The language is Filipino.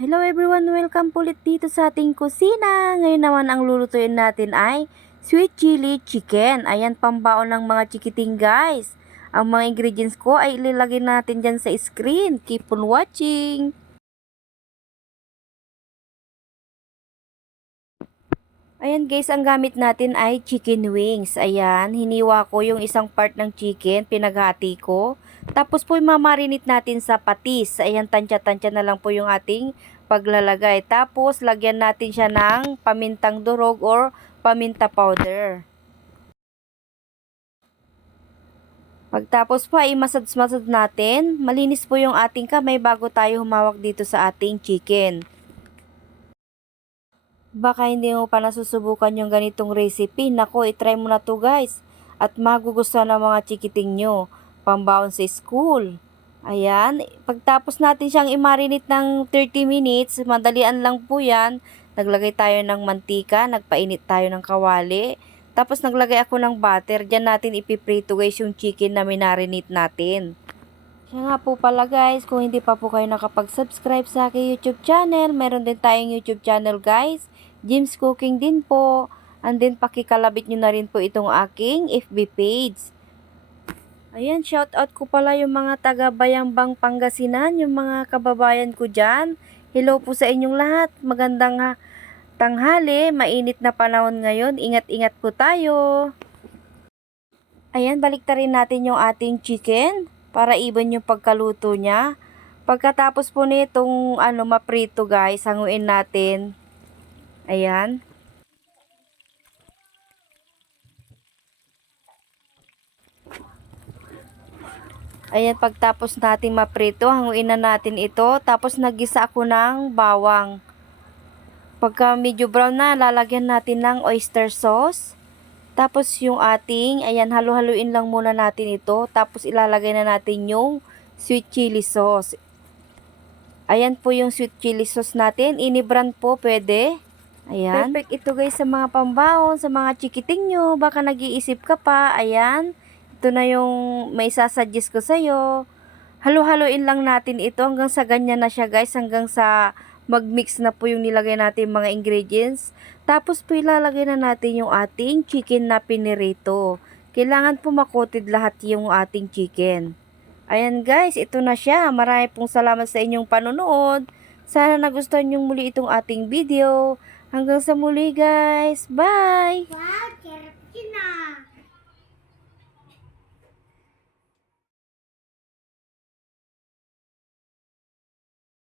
Hello everyone, welcome po ulit dito sa ating kusina. Ngayon naman ang lulutuin natin ay sweet chili chicken. Ayan, pambaon ng mga chikiting guys. Ang mga ingredients ko ay ilalagay natin dyan sa screen. Keep on watching. Ayan guys, ang gamit natin ay chicken wings. Ayan, hiniwa ko yung isang part ng chicken, pinaghati ko. Tapos po mamarinate natin sa patis. Ayan, tansya-tansya na lang po yung ating paglalagay. Tapos, lagyan natin siya ng pamintang durog or paminta powder. Pagtapos po ay masads-masad natin. Malinis po yung ating kamay bago tayo humawak dito sa ating chicken. Baka hindi mo pa nasusubukan yung ganitong recipe. Nako, itry mo na to guys. At magugustuhan ng mga chikiting nyo. Pambaon sa school. Ayan. Pagtapos natin siyang i-marinate ng 30 minutes, madalian lang po yan. Naglagay tayo ng mantika, nagpainit tayo ng kawali. Tapos naglagay ako ng butter. Diyan natin ipiprito guys yung chicken na minarinate natin. Siya nga po pala guys, kung hindi pa po kayo nakapag-subscribe sa aking YouTube channel, meron din tayong YouTube channel guys. Jim's Cooking din po. And then pakikalabit nyo na rin po itong aking FB page. Ayan, shout out ko pala yung mga taga Bayambang Pangasinan, yung mga kababayan ko dyan. Hello po sa inyong lahat. Magandang ha, tanghali, mainit na panahon ngayon. Ingat-ingat po tayo. Ayan, baliktarin natin yung ating chicken para even yung pagkaluto niya. Pagkatapos po nitong ano, maprito guys, hanguin natin. Ayan. Ayan, pagtapos natin maprito, hanguin na natin ito. Tapos nagisa ako ng bawang. Pagka medyo brown na, lalagyan natin ng oyster sauce. Tapos yung ating, ayan, halu-haluin lang muna natin ito. Tapos ilalagay na natin yung sweet chili sauce. Ayan po yung sweet chili sauce natin. Inibrand po, pwede. Ayan. Perfect ito guys sa mga pambaon, sa mga chikiting nyo. Baka nag-iisip ka pa. Ayan. Ito na yung may sasuggest ko sa'yo. Halo-haloin lang natin ito hanggang sa ganyan na siya guys. Hanggang sa mag-mix na po yung nilagay natin mga ingredients. Tapos po ilalagay na natin yung ating chicken na pinirito. Kailangan po makotid lahat yung ating chicken. Ayan guys, ito na siya. Marami pong salamat sa inyong panonood. Sana nagustuhan yung muli itong ating video. Hanggang sa muli guys. Bye! Wow,